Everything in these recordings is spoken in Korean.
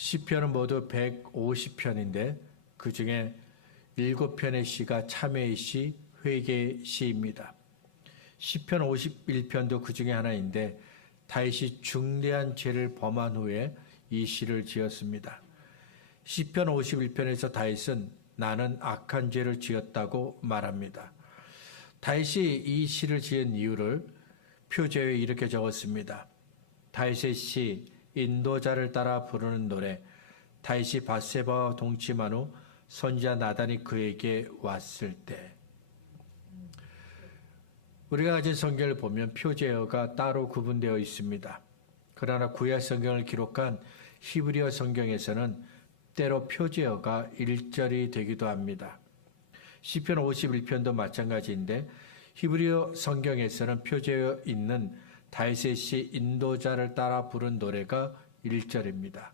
시편은 모두 150편인데 그 중에 7편의 시가 참회의 시, 회개의 시입니다. 시편 51편도 그 중에 하나인데 다윗이 중대한 죄를 범한 후에 이 시를 지었습니다. 시편 51편에서 다윗은 나는 악한 죄를 지었다고 말합니다. 다윗이 이 시를 지은 이유를 표제에 이렇게 적었습니다. 다윗의 시 인도자를 따라 부르는 노래. 다윗이 밧세바와 동침한 후 선지자 나단이 그에게 왔을 때. 우리가 가진 성경을 보면 표제어가 따로 구분되어 있습니다. 그러나 구약 성경을 기록한 히브리어 성경에서는 때로 표제어가 일절이 되기도 합니다. 시편 51편도 마찬가지인데 히브리어 성경에서는 표제어 있는 다윗의 시 인도자를 따라 부른 노래가 1절입니다.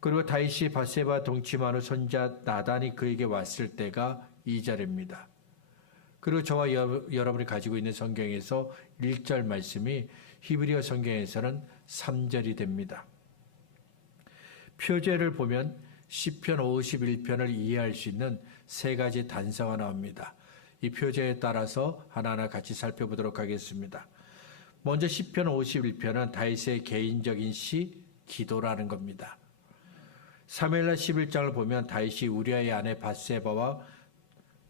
그리고 다윗이 밧세바 동침한 후 선지자 나단이 그에게 왔을 때가 2절입니다. 그리고 저와 여러분이 가지고 있는 성경에서 1절 말씀이 히브리어 성경에서는 3절이 됩니다. 표제를 보면 시편 51편을 이해할 수 있는 세 가지 단서가 나옵니다. 이 표제에 따라서 하나하나 같이 살펴보도록 하겠습니다. 먼저 시편 51편은 다윗의 개인적인 시, 기도라는 겁니다. 사무엘하 11장을 보면 다윗이 우리아의 아내 밧세바와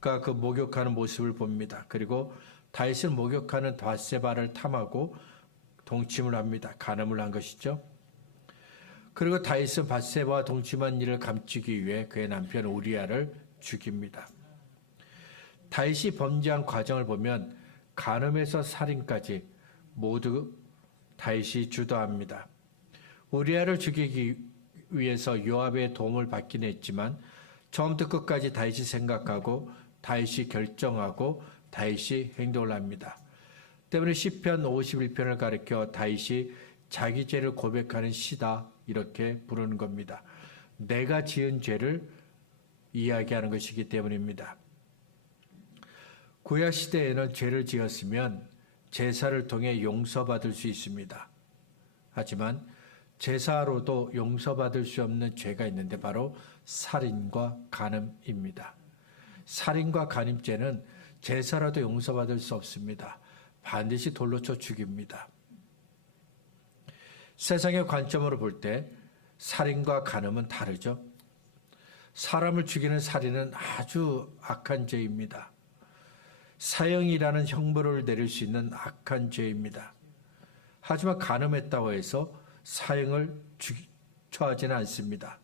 그 목욕하는 모습을 봅니다. 그리고 다윗을 목욕하는 밧세바를 탐하고 동침을 합니다. 간음을 한 것이죠. 그리고 다윗은 밧세바와 동침한 일을 감추기 위해 그의 남편 우리아를 죽입니다. 다윗이 범죄한 과정을 보면 간음에서 살인까지 모두 다윗이 주도합니다. 우리아를 죽이기 위해서 요압의 도움을 받긴 했지만 처음부터 끝까지 다윗이 생각하고 다윗이 결정하고 다윗이 행동을 합니다. 때문에 시편 51편을 가리켜 다윗이 자기 죄를 고백하는 시다 이렇게 부르는 겁니다. 내가 지은 죄를 이야기하는 것이기 때문입니다. 구약 시대에는 죄를 지었으면 제사를 통해 용서받을 수 있습니다. 하지만 제사로도 용서받을 수 없는 죄가 있는데 바로 살인과 간음입니다. 살인과 간음죄는 제사라도 용서받을 수 없습니다. 반드시 돌로 쳐 죽입니다. 세상의 관점으로 볼 때 살인과 간음은 다르죠. 사람을 죽이는 살인은 아주 악한 죄입니다. 사형이라는 형벌을 내릴 수 있는 악한 죄입니다. 하지만 간음했다고 해서 사형을 처하지는 않습니다.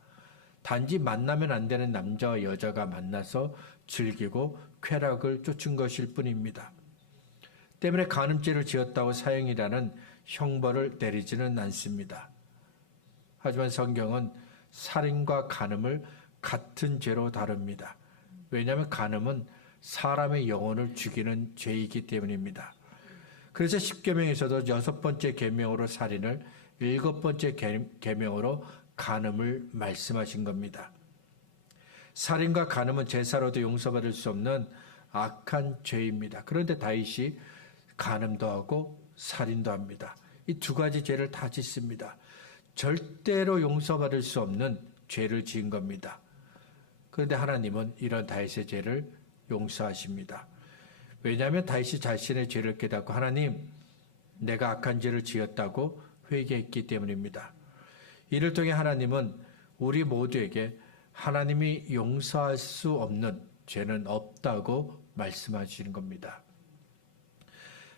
단지 만나면 안 되는 남자와 여자가 만나서 즐기고 쾌락을 쫓은 것일 뿐입니다. 때문에 간음죄를 지었다고 사형이라는 형벌을 내리지는 않습니다. 하지만 성경은 살인과 간음을 같은 죄로 다룹니다. 왜냐하면 간음은 사람의 영혼을 죽이는 죄이기 때문입니다. 그래서 10계명에서도 6번째 계명으로 살인을 7번째 계명으로 간음을 말씀하신 겁니다. 살인과 간음은 제사로도 용서받을 수 없는 악한 죄입니다. 그런데 다윗이 간음도 하고 살인도 합니다. 이 두 가지 죄를 다 짓습니다. 절대로 용서받을 수 없는 죄를 지은 겁니다. 그런데 하나님은 이런 다윗의 죄를 용서하십니다. 왜냐하면 다윗이 자신의 죄를 깨닫고 하나님 내가 악한 죄를 지었다고 회개했기 때문입니다. 이를 통해 하나님은 우리 모두에게 하나님이 용서할 수 없는 죄는 없다고 말씀하시는 겁니다.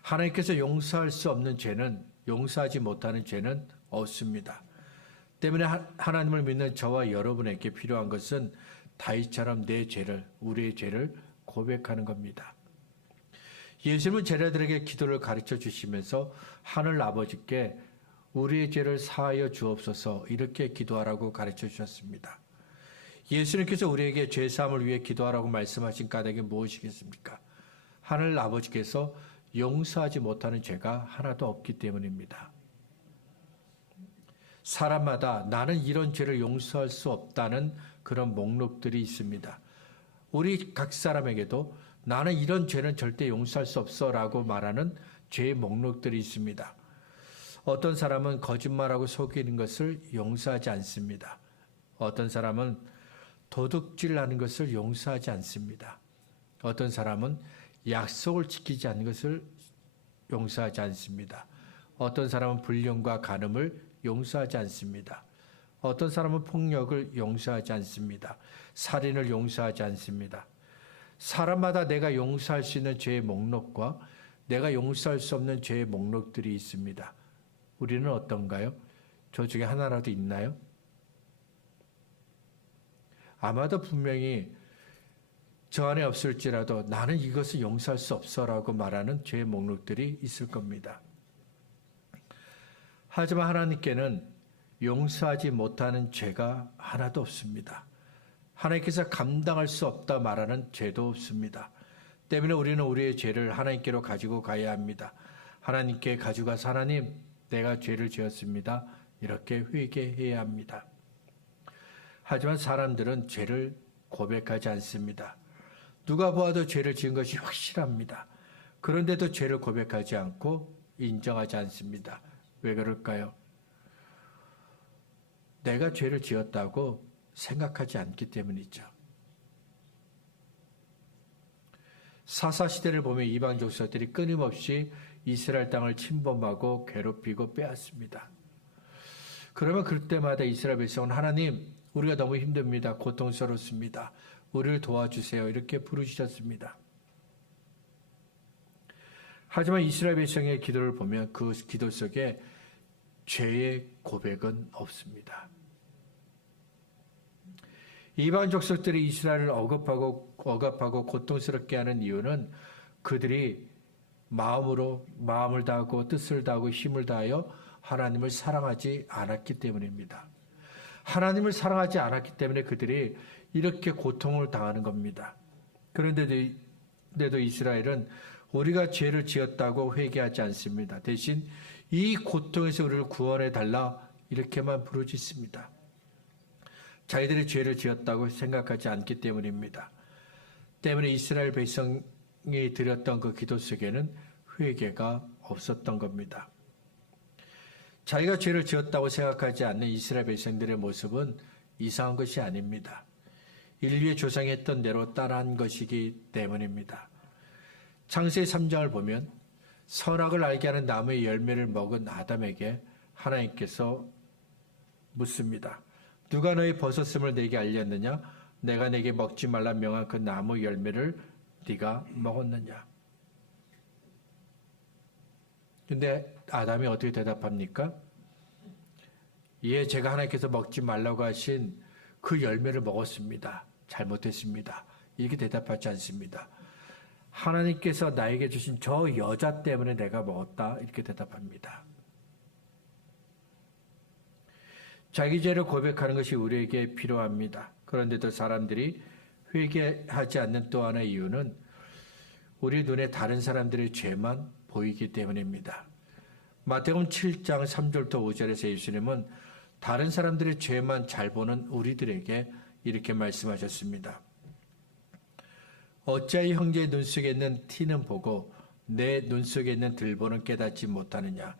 하나님께서 용서할 수 없는 죄는 용서하지 못하는 죄는 없습니다. 때문에 하나님을 믿는 저와 여러분에게 필요한 것은 다윗처럼 내 죄를, 우리의 죄를 고백하는 겁니다. 예수님은 제자들에게 기도를 가르쳐 주시면서 하늘 아버지께 우리의 죄를 사하여 주옵소서 이렇게 기도하라고 가르쳐 주셨습니다. 예수님께서 우리에게 죄사함을 위해 기도하라고 말씀하신 까닭이 무엇이겠습니까? 하늘 아버지께서 용서하지 못하는 죄가 하나도 없기 때문입니다. 사람마다 나는 이런 죄를 용서할 수 없다는 그런 목록들이 있습니다. 우리 각 사람에게도 나는 이런 죄는 절대 용서할 수 없어 라고 말하는 죄의 목록들이 있습니다. 어떤 사람은 거짓말하고 속이는 것을 용서하지 않습니다. 어떤 사람은 도둑질하는 것을 용서하지 않습니다. 어떤 사람은 약속을 지키지 않는 것을 용서하지 않습니다. 어떤 사람은 불륜과 간음을 용서하지 않습니다. 어떤 사람은 폭력을 용서하지 않습니다. 살인을 용서하지 않습니다. 사람마다 내가 용서할 수 있는 죄의 목록과 내가 용서할 수 없는 죄의 목록들이 있습니다. 우리는 어떤가요? 저 중에 하나라도 있나요? 아마도 분명히 저 안에 없을지라도 나는 이것을 용서할 수 없어라고 말하는 죄의 목록들이 있을 겁니다. 하지만 하나님께는 용서하지 못하는 죄가 하나도 없습니다. 하나님께서 감당할 수 없다 말하는 죄도 없습니다. 때문에 우리는 우리의 죄를 하나님께로 가지고 가야 합니다. 하나님께 가져가서 하나님, 내가 죄를 지었습니다. 이렇게 회개해야 합니다. 하지만 사람들은 죄를 고백하지 않습니다. 누가 보아도 죄를 지은 것이 확실합니다. 그런데도 죄를 고백하지 않고 인정하지 않습니다. 왜 그럴까요? 내가 죄를 지었다고 생각하지 않기 때문이죠. 사사시대를 보면 이방 족속들이 끊임없이 이스라엘 땅을 침범하고 괴롭히고 빼앗습니다. 그러면 그때마다 이스라엘 백성은 하나님, 우리가 너무 힘듭니다. 고통스럽습니다. 우리를 도와주세요. 이렇게 부르짖었습니다. 하지만 이스라엘 백성의 기도를 보면 그 기도 속에 죄의 고백은 없습니다. 이방 족속들이 이스라엘을 억압하고 고통스럽게 하는 이유는 그들이 마음을 다하고 뜻을 다하고 힘을 다하여 하나님을 사랑하지 않았기 때문입니다. 하나님을 사랑하지 않았기 때문에 그들이 이렇게 고통을 당하는 겁니다. 그런데도 이스라엘은 우리가 죄를 지었다고 회개하지 않습니다. 대신 이 고통에서 우리를 구원해 달라 이렇게만 부르짖습니다. 자기들이 죄를 지었다고 생각하지 않기 때문입니다. 때문에 이스라엘 백성이 드렸던 그 기도 속에는 회개가 없었던 겁니다. 자기가 죄를 지었다고 생각하지 않는 이스라엘 백성들의 모습은 이상한 것이 아닙니다. 인류의 조상이 했던 대로 따라한 것이기 때문입니다. 창세기 3장을 보면 선악을 알게 하는 나무의 열매를 먹은 아담에게 하나님께서 묻습니다. 누가 너의 벗었음을 내게 알렸느냐? 내가 내게 먹지 말라 명한 그 나무 열매를 네가 먹었느냐? 근데 아담이 어떻게 대답합니까? 예, 제가 하나님께서 먹지 말라고 하신 그 열매를 먹었습니다. 잘못했습니다. 이렇게 대답하지 않습니다. 하나님께서 나에게 주신 저 여자 때문에 내가 먹었다. 이렇게 대답합니다. 자기 죄를 고백하는 것이 우리에게 필요합니다. 그런데도 사람들이 회개하지 않는 또 하나의 이유는 우리 눈에 다른 사람들의 죄만 보이기 때문입니다. 마태복음 7장 3절부터 5절에서 예수님은 다른 사람들의 죄만 잘 보는 우리들에게 이렇게 말씀하셨습니다. 어찌하여 형제의 눈 속에 있는 티는 보고 내 눈 속에 있는 들보는 깨닫지 못하느냐?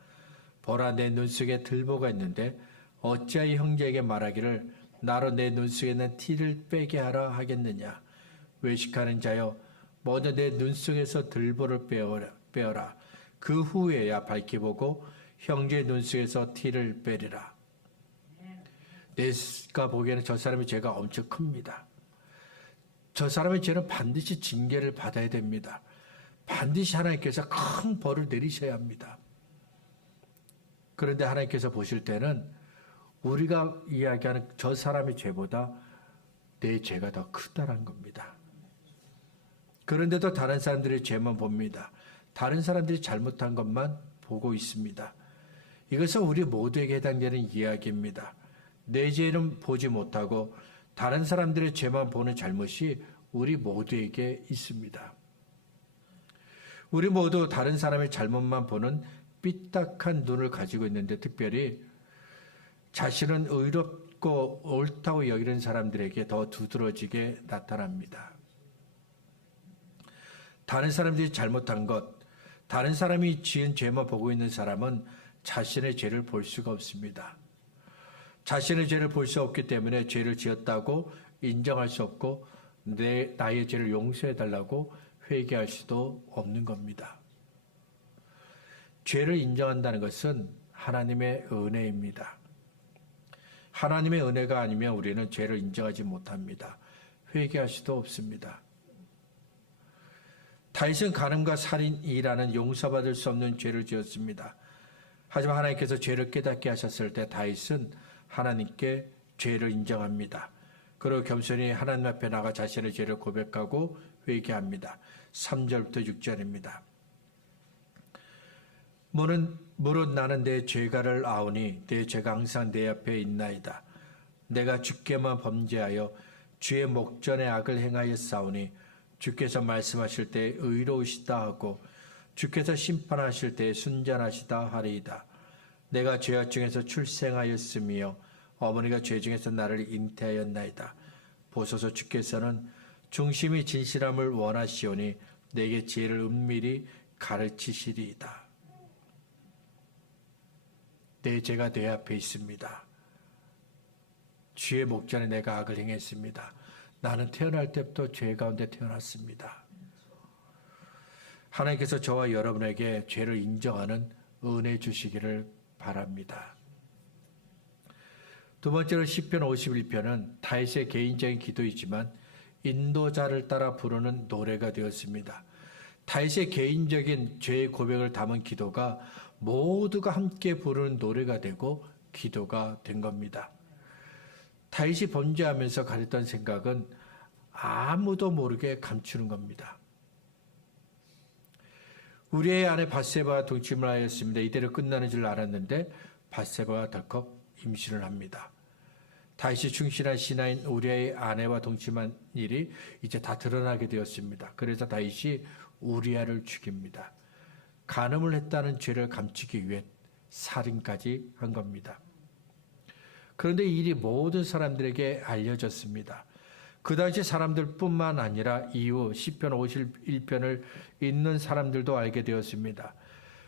보라, 내 눈 속에 들보가 있는데 어찌하여 형제에게 말하기를 나로 내 눈 속에 있는 티를 빼게 하라 하겠느냐? 외식하는 자여, 먼저 내 눈 속에서 들보를 빼어라. 그 후에야 밝히 보고 형제의 눈 속에서 티를 빼리라. 내가 보기에는 저 사람의 죄가 엄청 큽니다. 저 사람의 죄는 반드시 징계를 받아야 됩니다. 반드시 하나님께서 큰 벌을 내리셔야 합니다. 그런데 하나님께서 보실 때는 우리가 이야기하는 저 사람의 죄보다 내 죄가 더 크다는 겁니다. 그런데도 다른 사람들의 죄만 봅니다. 다른 사람들이 잘못한 것만 보고 있습니다. 이것은 우리 모두에게 해당되는 이야기입니다. 내 죄는 보지 못하고 다른 사람들의 죄만 보는 잘못이 우리 모두에게 있습니다. 우리 모두 다른 사람의 잘못만 보는 삐딱한 눈을 가지고 있는데 특별히 자신은 의롭고 옳다고 여기는 사람들에게 더 두드러지게 나타납니다. 다른 사람들이 잘못한 것, 다른 사람이 지은 죄만 보고 있는 사람은 자신의 죄를 볼 수가 없습니다. 자신의 죄를 볼 수 없기 때문에 죄를 지었다고 인정할 수 없고 나의 죄를 용서해달라고 회개할 수도 없는 겁니다. 죄를 인정한다는 것은 하나님의 은혜입니다. 하나님의 은혜가 아니면 우리는 죄를 인정하지 못합니다. 회개할 수도 없습니다. 다윗은 간음과 살인이라는 용서받을 수 없는 죄를 지었습니다. 하지만 하나님께서 죄를 깨닫게 하셨을 때 다윗은 하나님께 죄를 인정합니다. 그리고 겸손히 하나님 앞에 나가 자신의 죄를 고백하고 회개합니다. 3절부터 6절입니다. 무릇 나는 내 죄가를 아오니 내 죄가 항상 내 앞에 있나이다. 내가 주께만 범죄하여 주의 목전에 악을 행하였사오니 주께서 말씀하실 때 의로우시다 하고 주께서 심판하실 때 순전하시다 하리이다. 내가 죄악 중에서 출생하였으며 어머니가 죄 중에서 나를 잉태하였나이다. 보소서 주께서는 중심이 진실함을 원하시오니 내게 지혜를 은밀히 가르치시리이다. 내 죄가 내 앞에 있습니다. 주의 목전에 내가 악을 행했습니다. 나는 태어날 때부터 죄 가운데 태어났습니다. 하나님께서 저와 여러분에게 죄를 인정하는 은혜 주시기를 바랍니다. 두 번째로 시편 51편은 다윗의 개인적인 기도이지만 인도자를 따라 부르는 노래가 되었습니다. 다윗의 개인적인 죄의 고백을 담은 기도가 모두가 함께 부르는 노래가 되고 기도가 된 겁니다. 다윗이 범죄하면서 가졌던 생각은 아무도 모르게 감추는 겁니다. 우리의 아내 밧세바와 동침을 하였습니다. 이대로 끝나는 줄 알았는데 밧세바가 덜컥 임신을 합니다. 다윗이 충실한 신하인 우리아의 아내와 동침한 일이 이제 다 드러나게 되었습니다. 그래서 다윗이 우리아를 죽입니다. 간음을 했다는 죄를 감추기 위해 살인까지 한 겁니다. 그런데 이 일이 모든 사람들에게 알려졌습니다. 그 당시 사람들뿐만 아니라 이후 시편 51편을 읽는 사람들도 알게 되었습니다.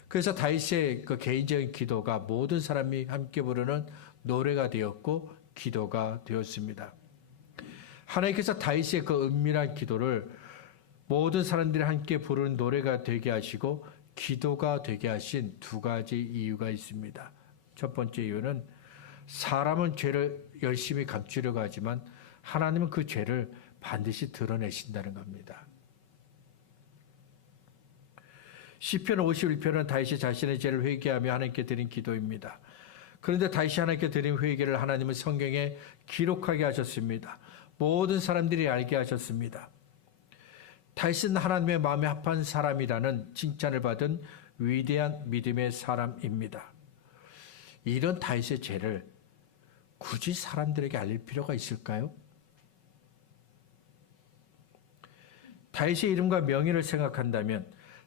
그래서 다윗의 그 개인적인 기도가 모든 사람이 함께 부르는 노래가 되었고 기도가 되었습니다. 하나님께서 다윗의 그 은밀한 기도를 모든 사람들이 함께 부르는 노래가 되게 하시고 기도가 되게 하신 두 가지 이유가 있습니다. 첫 번째 이유는 사람은 죄를 열심히 감추려고 하지만 하나님은 그 죄를 반드시 드러내신다는 겁니다. 시편 51편은 다윗이 자신의 죄를 회개하며 하나님께 드린 기도입니다. 그런데 다윗이 하나님께 드린 회개를 하나님은 성경에 기록하게 하셨습니다. 모든 사람들이 알게 하셨습니다. 다윗은 하나님의 마음에 합한 사람이라는 칭찬을 받은 위대한 믿음의 사람입니다. 이런 다윗의 죄를 굳이 사람들에게 알릴 필요가 있을까요? 다윗의 이름과 명예를 생각한다면,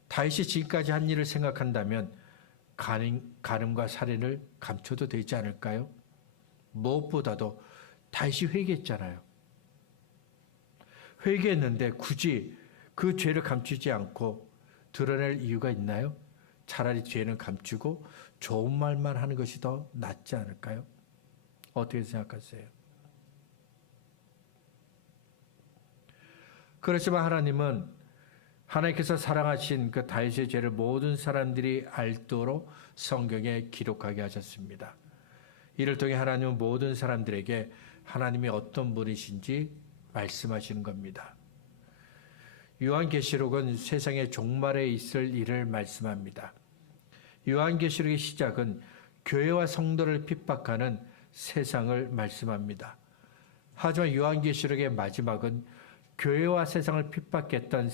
다윗이 지금까지 한 일을 생각한다면 간음과 살인을 감춰도 되지 않을까요? 무엇보다도 다윗이 회개했잖아요. 회개했는데 굳이 그 죄를 감추지 않고 드러낼 이유가 있나요? 차라리 죄는 감추고 좋은 말만 하는 것이 더 낫지 않을까요? 어떻게 생각하세요? 그렇지만 하나님께서 사랑하신 그 다윗의 죄를 모든 사람들이 알도록 성경에 기록하게 하셨습니다. 이를 통해 하나님은 모든 사람들에게 하나님이 어떤 분이신지 말씀하시는 겁니다. 요한계시록은 세상의 종말에 있을 일을 말씀합니다. 요한계시록의 시작은 교회와 성도를 핍박하는 세상을 말씀합니다. 하지만 요한계시록의 마지막은 교회와 성도를 핍박했던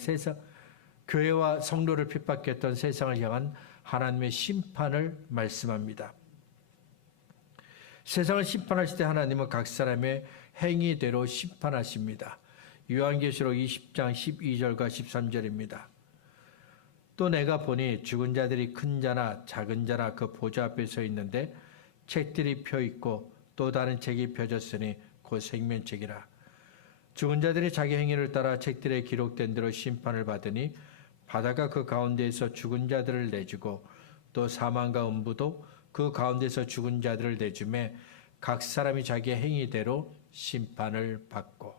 세상을 향한 하나님의 심판을 말씀합니다. 세상을 심판하실 때 하나님은 각 사람의 행위대로 심판하십니다. 요한계시록 20장 12절과 13절입니다. 또 내가 보니 죽은 자들이 큰 자나 작은 자나 그 보좌 앞에 서 있는데 책들이 펴 있고 또 다른 책이 펴졌으니 곧 생명책이라. 죽은 자들이 자기 행위를 따라 책들에 기록된 대로 심판을 받으니 바다가 그 가운데에서 죽은 자들을 내주고 또 사망과 음부도 그 가운데서 죽은 자들을 내주매 각 사람이 자기의 행위대로 심판을 받고.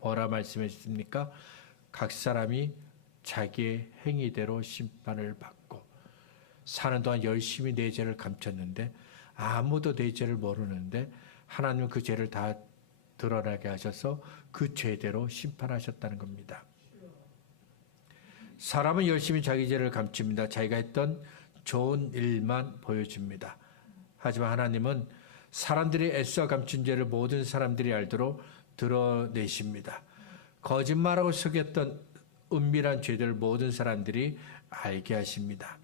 뭐라 말씀했습니까? 각 사람이 자기의 행위대로 심판을 받고. 사는 동안 열심히 내 죄를 감췄는데 아무도 내 죄를 모르는데 하나님은 그 죄를 다 드러나게 하셔서 그 죄대로 심판하셨다는 겁니다. 사람은 열심히 자기 죄를 감춥니다. 자기가 했던 좋은 일만 보여줍니다. 하지만 하나님은 사람들이 애써 감춘 죄를 모든 사람들이 알도록 드러내십니다. 거짓말하고 속였던 은밀한 죄들을 모든 사람들이 알게 하십니다.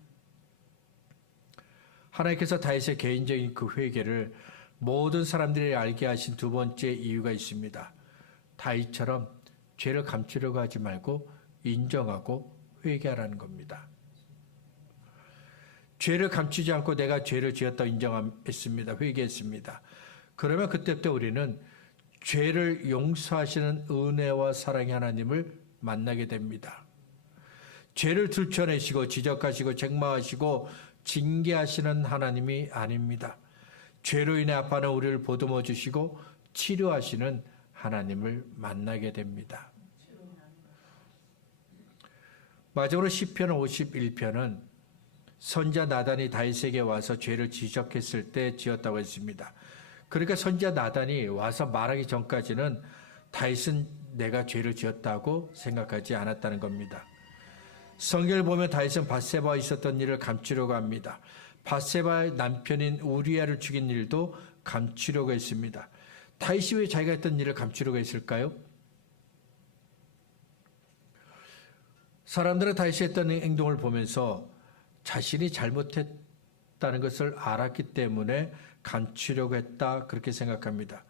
하나님께서 다윗의 개인적인 그 회개를 모든 사람들이 알게 하신 두 번째 이유가 있습니다. 다윗처럼 죄를 감추려고 하지 말고 인정하고 회개하라는 겁니다. 죄를 감추지 않고 내가 죄를 지었다고 인정했습니다. 회개했습니다. 그러면 그때부터 우리는 죄를 용서하시는 은혜와 사랑의 하나님을 만나게 됩니다. 죄를 들춰내시고 지적하시고 책망하시고 징계하시는 하나님이 아닙니다. 죄로 인해 아파하는 우리를 보듬어 주시고 치료하시는 하나님을 만나게 됩니다. 마지막으로 시편 51편은 선지자 나단이 다윗에게 와서 죄를 지적했을 때 지었다고 했습니다. 그러니까 선지자 나단이 와서 말하기 전까지는 다윗은 내가 죄를 지었다고 생각하지 않았다는 겁니다. 성경을 보면 다윗은 밧세바와 있었던 일을 감추려고 합니다. 밧세바의 남편인 우리아를 죽인 일도 감추려고 했습니다. 다윗이 왜 자기가 했던 일을 감추려고 했을까요? 사람들은 다윗이 했던 행동을 보면서 자신이 잘못했다는 것을 알았기 때문에 감추려고 했다, 그렇게 생각합니다.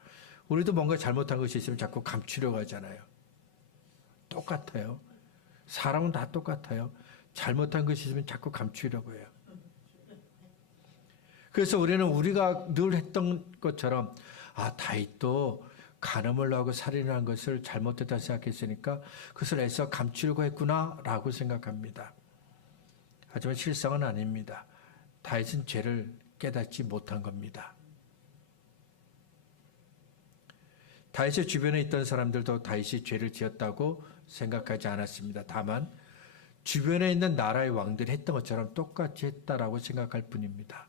우리도 뭔가 잘못한 것이 있으면 자꾸 감추려고 하잖아요. 똑같아요. 사람은 다 똑같아요. 잘못한 것이 있으면 자꾸 감추려고 해요. 그래서 우리는 우리가 늘 했던 것처럼 다윗도 간음을 하고 살인을 한 것을 잘못했다 생각했으니까 그것을 애써 감추려고 했구나라고 생각합니다. 하지만 실상은 아닙니다. 다윗은 죄를 깨닫지 못한 겁니다. 다윗의 주변에 있던 사람들도 다윗이 죄를 지었다고 생각하지 않았습니다. 다만 주변에 있는 나라의 왕들이 했던 것처럼 똑같이 했다라고 생각할 뿐입니다.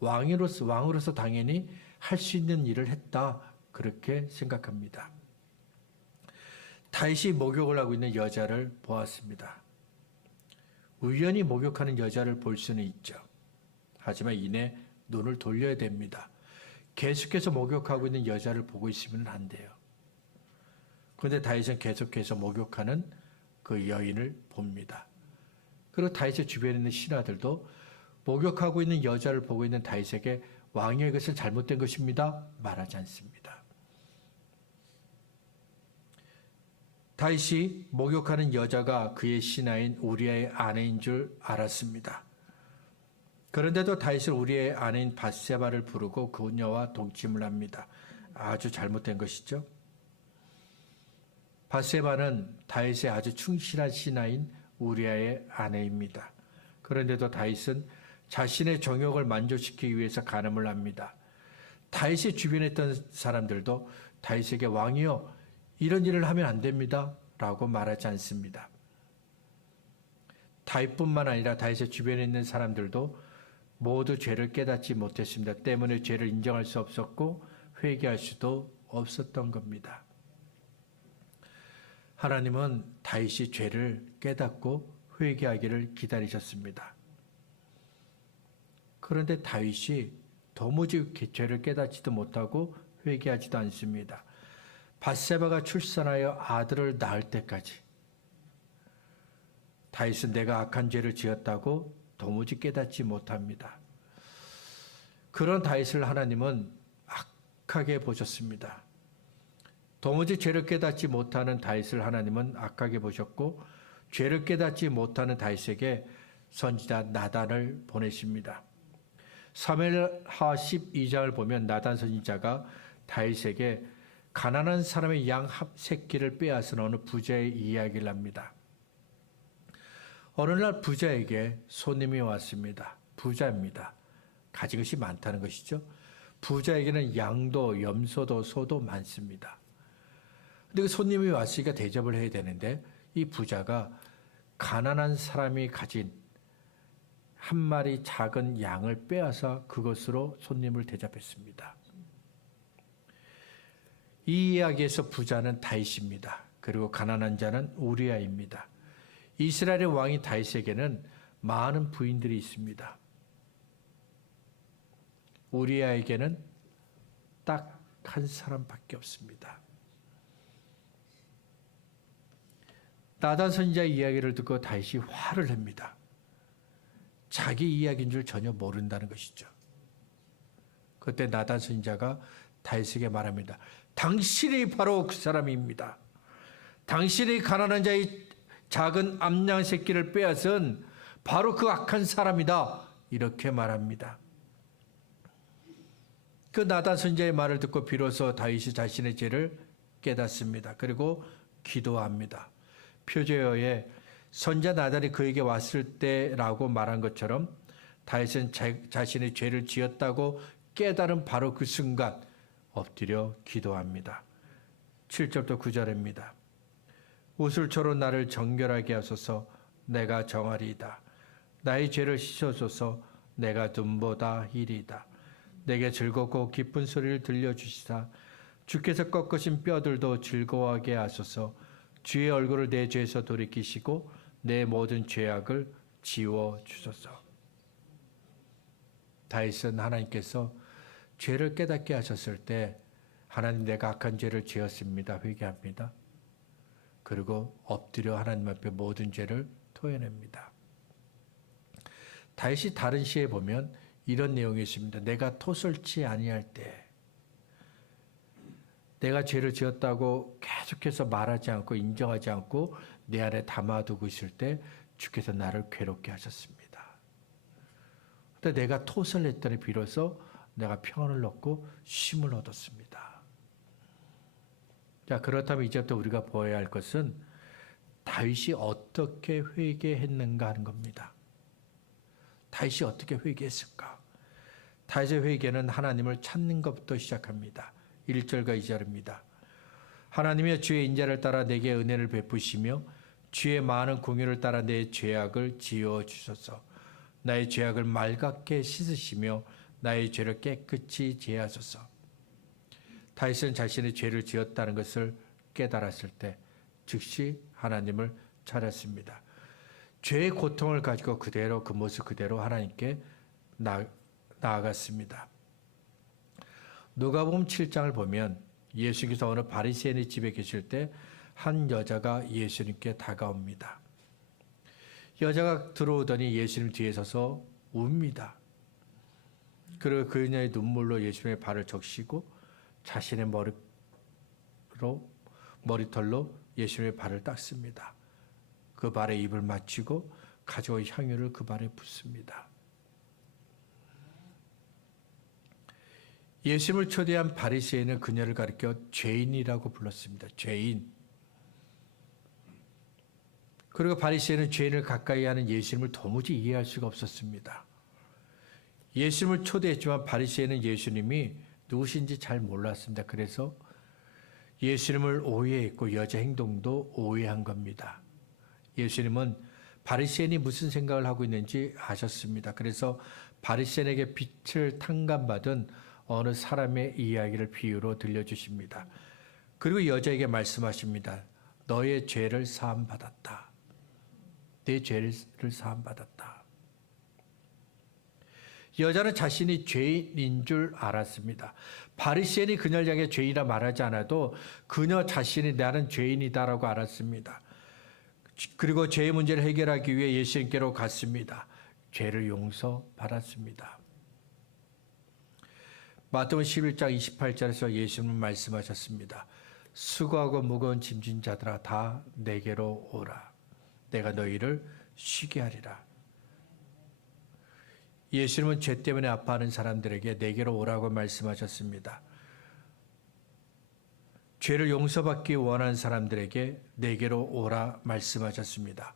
왕으로서 당연히 할 수 있는 일을 했다, 그렇게 생각합니다. 다윗이 목욕을 하고 있는 여자를 보았습니다. 우연히 목욕하는 여자를 볼 수는 있죠. 하지만 이내 눈을 돌려야 됩니다. 계속해서 목욕하고 있는 여자를 보고 있으면 안 돼요. 그런데 다윗은 계속해서 목욕하는 그 여인을 봅니다. 그리고 다윗의 주변에 있는 신하들도 목욕하고 있는 여자를 보고 있는 다윗에게 왕이여 이것은 잘못된 것입니다, 말하지 않습니다. 다윗이 목욕하는 여자가 그의 신하인 우리아의 아내인 줄 알았습니다. 그런데도 다윗은 우리아의 아내인 밧세바를 부르고 그녀와 동침을 합니다. 아주 잘못된 것이죠. 밧세바는 다윗의 아주 충실한 신하인 우리아의 아내입니다. 그런데도 다윗은 자신의 정욕을 만족시키기 위해서 간음을 합니다. 다윗의 주변에 있던 사람들도 다윗에게 왕이여 이런 일을 하면 안 됩니다 라고 말하지 않습니다. 다윗뿐만 아니라 다윗의 주변에 있는 사람들도 모두 죄를 깨닫지 못했습니다. 때문에 죄를 인정할 수 없었고 회개할 수도 없었던 겁니다. 하나님은 다윗이 죄를 깨닫고 회개하기를 기다리셨습니다. 그런데 다윗이 도무지 죄를 깨닫지도 못하고 회개하지도 않습니다. 밧세바가 출산하여 아들을 낳을 때까지 다윗은 내가 악한 죄를 지었다고 도무지 깨닫지 못합니다. 그런 다윗을 하나님은 악하게 보셨습니다. 도무지 죄를 깨닫지 못하는 다윗을 하나님은 악하게 보셨고 죄를 깨닫지 못하는 다윗에게 선지자 나단을 보내십니다. 사무엘하 12장을 보면 나단 선지자가 다윗에게 가난한 사람의 양 새끼를 빼앗은 어느 부자의 이야기를 합니다. 어느 날 부자에게 손님이 왔습니다. 부자입니다. 가진 것이 많다는 것이죠. 부자에게는 양도 염소도 소도 많습니다. 근데 그 손님이 왔으니까 대접을 해야 되는데 이 부자가 가난한 사람이 가진 한 마리 작은 양을 빼앗아 그것으로 손님을 대접했습니다. 이 이야기에서 부자는 다윗입니다. 그리고 가난한 자는 우리아입니다. 이스라엘의 왕이 다윗에게는 많은 부인들이 있습니다. 우리아에게는 딱 한 사람밖에 없습니다. 나단 선지자의 이야기를 듣고 다윗이 화를 냅니다. 자기 이야기인 줄 전혀 모른다는 것이죠. 그때 나단 선지자가 다윗에게 말합니다. 당신이 바로 그 사람입니다. 당신이 가난한 자의 작은 암양 새끼를 빼앗은 바로 그 악한 사람이다. 이렇게 말합니다. 그 나단 선지자의 말을 듣고 비로소 다윗이 자신의 죄를 깨닫습니다. 그리고 기도합니다. 표제어에 선지자 나단이 그에게 왔을 때라고 말한 것처럼 다윗은 자신의 죄를 지었다고 깨달은 바로 그 순간 엎드려 기도합니다. 7절부터 9절입니다. 우슬초로 나를 정결하게 하소서. 내가 정하리이다. 나의 죄를 씻어소서. 내가 눈보다 희리이다. 내게 즐겁고 기쁜 소리를 들려주시사 주께서 꺾으신 뼈들도 즐거워하게 하소서. 주의 얼굴을 내 죄에서 돌이키시고 내 모든 죄악을 지워주소서. 다윗은 하나님께서 죄를 깨닫게 하셨을 때 하나님 내가 악한 죄를 지었습니다. 회개합니다. 그리고 엎드려 하나님 앞에 모든 죄를 토해냅니다. 다윗이 다른 시에 보면 이런 내용이 있습니다. 내가 토설치 아니할 때 내가 죄를 지었다고 계속해서 말하지 않고 인정하지 않고 내 안에 담아두고 있을 때 주께서 나를 괴롭게 하셨습니다. 근데 내가 토설했더니 비로소 내가 평안을 얻고 쉼을 얻었습니다. 자, 그렇다면 이제부터 우리가 보아야 할 것은 다윗이 어떻게 회개했는가 하는 겁니다. 다윗이 어떻게 회개했을까? 다윗의 회개는 하나님을 찾는 것부터 시작합니다. 1절과 2절입니다. 하나님의 주의 인자를 따라 내게 은혜를 베푸시며 주의 많은 공유를 따라 내 죄악을 지워주소서. 나의 죄악을 맑게 씻으시며 나의 죄를 깨끗이 제하소서. 다윗은 자신의 죄를 지었다는 것을 깨달았을 때 즉시 하나님을 찾았습니다. 죄의 고통을 가지고 그대로 그 모습 그대로 하나님께 나아갔습니다. 누가복음 7장을 보면 예수님께서 어느 바리새인의 집에 계실 때 한 여자가 예수님께 다가옵니다. 여자가 들어오더니 예수님 뒤에 서서 웁니다. 그리고 그녀의 눈물로 예수님의 발을 적시고 자신의 머리털로 예수님의 발을 닦습니다. 그 발에 입을 맞추고 가져온 향유를 그 발에 붓습니다. 예수님을 초대한 바리새인은 그녀를 가리켜 죄인이라고 불렀습니다. 죄인. 그리고 바리새인은 죄인을 가까이 하는 예수님을 도무지 이해할 수가 없었습니다. 예수님을 초대했지만 바리새인은 예수님이 누구신지 잘 몰랐습니다. 그래서 예수님을 오해했고 여자 행동도 오해한 겁니다. 예수님은 바리새인이 무슨 생각을 하고 있는지 아셨습니다. 그래서 바리새인에게 빛을 탕감받은 어느 사람의 이야기를 비유로 들려주십니다. 그리고 여자에게 말씀하십니다. 너의 죄를 사함받았다. 내 죄를 사함받았다. 여자는 자신이 죄인인 줄 알았습니다. 바리새인이 그녀를 향해 죄인이라 말하지 않아도 그녀 자신이 나는 죄인이다라고 알았습니다. 그리고 죄의 문제를 해결하기 위해 예수님께로 갔습니다. 죄를 용서받았습니다. 마태복음 11장 28절에서 예수님은 말씀하셨습니다. 수고하고 무거운 짐진 자들아 다 내게로 오라. 내가 너희를 쉬게 하리라. 예수님은 죄 때문에 아파하는 사람들에게 내게로 오라고 말씀하셨습니다. 죄를 용서받기 원하는 사람들에게 내게로 오라 말씀하셨습니다.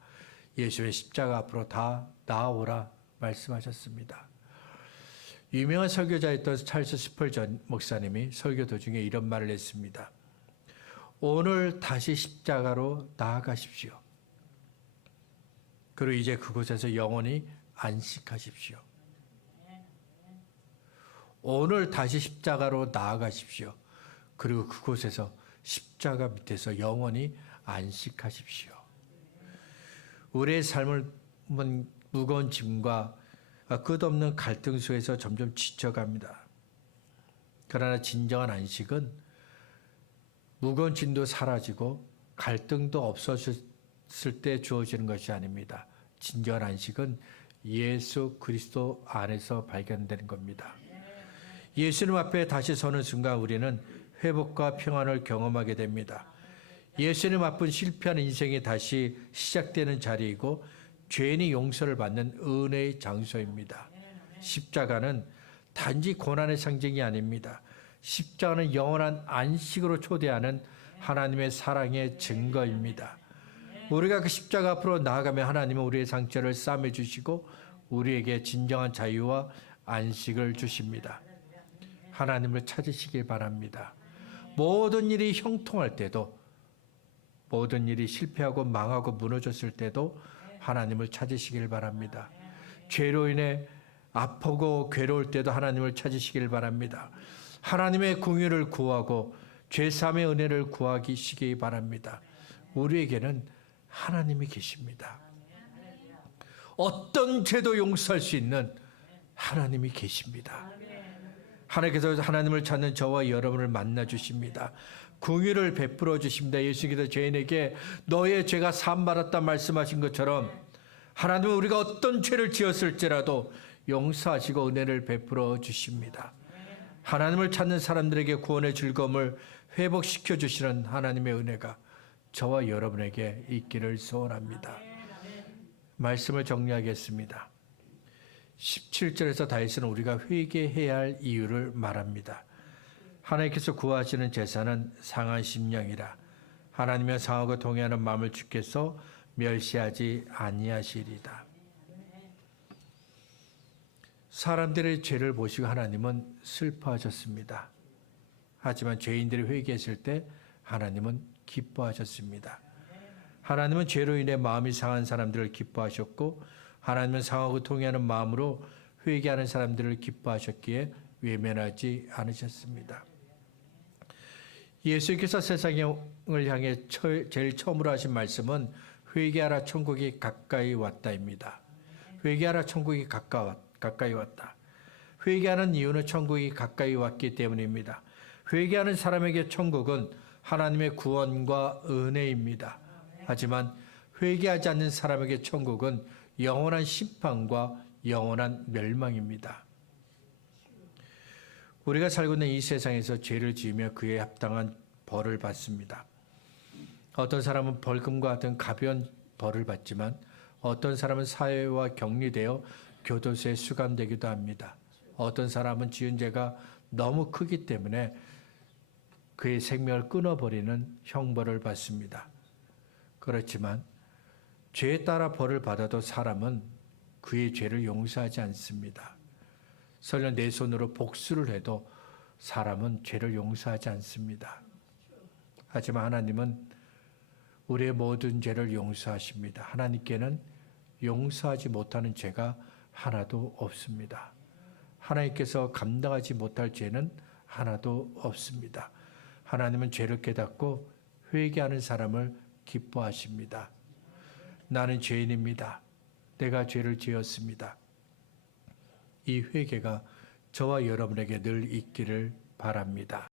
예수의 십자가 앞으로 다 나아오라 말씀하셨습니다. 유명한 설교자였던 찰스 스펄전 목사님이 설교 도중에 이런 말을 했습니다. 오늘 다시 십자가로 나아가십시오. 그리고 이제 그곳에서 영원히 안식하십시오. 오늘 다시 십자가로 나아가십시오. 그리고 그곳에서 십자가 밑에서 영원히 안식하십시오. 우리의 삶은 무거운 짐과 끝없는 갈등 속에서 점점 지쳐갑니다. 그러나 진정한 안식은 무거운 짐도 사라지고 갈등도 없어졌을 때 주어지는 것이 아닙니다. 진정한 안식은 예수 그리스도 안에서 발견되는 겁니다. 예수님 앞에 다시 서는 순간 우리는 회복과 평안을 경험하게 됩니다. 예수님 앞은 실패한 인생이 다시 시작되는 자리이고 죄인이 용서를 받는 은혜의 장소입니다. 십자가는 단지 고난의 상징이 아닙니다. 십자가는 영원한 안식으로 초대하는 하나님의 사랑의 증거입니다. 우리가 그 십자가 앞으로 나아가면 하나님은 우리의 상처를 싸매 주시고 우리에게 진정한 자유와 안식을 주십니다. 하나님을 찾으시길 바랍니다. 모든 일이 형통할 때도, 모든 일이 실패하고 망하고 무너졌을 때도 하나님을 찾으시길 바랍니다. 죄로 인해 아프고 괴로울 때도 하나님을 찾으시길 바랍니다. 하나님의 긍휼을 구하고 죄사함의 은혜를 구하시기 바랍니다. 우리에게는 하나님이 계십니다. 어떤 죄도 용서할 수 있는 하나님이 계십니다. 하나님께서 하나님을 찾는 저와 여러분을 만나 주십니다. 긍휼을 베풀어 주십니다. 예수께서 죄인에게 너의 죄가 사함받았다 말씀하신 것처럼 하나님은 우리가 어떤 죄를 지었을지라도 용서하시고 은혜를 베풀어 주십니다. 하나님을 찾는 사람들에게 구원의 즐거움을 회복시켜 주시는 하나님의 은혜가 저와 여러분에게 있기를 소원합니다. 말씀을 정리하겠습니다. 17절에서 다윗은 우리가 회개해야 할 이유를 말합니다. 하나님께서 구하시는 제사는 상한 심령이라 하나님의 상하고 동의하는 마음을 주께서 멸시하지 아니하시리다. 사람들의 죄를 보시고 하나님은 슬퍼하셨습니다. 하지만 죄인들이 회개했을 때 하나님은 기뻐하셨습니다. 하나님은 죄로 인해 마음이 상한 사람들을 기뻐하셨고 하나님은 상하고 통회하는 마음으로 회개하는 사람들을 기뻐하셨기에 외면하지 않으셨습니다. 예수께서 세상을 향해 제일 처음으로 하신 말씀은 회개하라 천국이 가까이 왔다입니다. 회개하라 천국이 가까이 왔다. 회개하는 이유는 천국이 가까이 왔기 때문입니다. 회개하는 사람에게 천국은 하나님의 구원과 은혜입니다. 하지만 회개하지 않는 사람에게 천국은 영원한 심판과 영원한 멸망입니다. 우리가 살고 있는 이 세상에서 죄를 지으며 그에 합당한 벌을 받습니다. 어떤 사람은 벌금과 같은 가벼운 벌을 받지만 어떤 사람은 사회와 격리되어 교도소에 수감되기도 합니다. 어떤 사람은 지은 죄가 너무 크기 때문에 그의 생명을 끊어버리는 형벌을 받습니다. 그렇지만 죄에 따라 벌을 받아도 사람은 그의 죄를 용서하지 않습니다. 설령 내 손으로 복수를 해도 사람은 죄를 용서하지 않습니다. 하지만 하나님은 우리의 모든 죄를 용서하십니다. 하나님께는 용서하지 못하는 죄가 하나도 없습니다. 하나님께서 감당하지 못할 죄는 하나도 없습니다. 하나님은 죄를 깨닫고 회개하는 사람을 기뻐하십니다. 나는 죄인입니다. 내가 죄를 지었습니다. 이 회개가 저와 여러분에게 늘 있기를 바랍니다.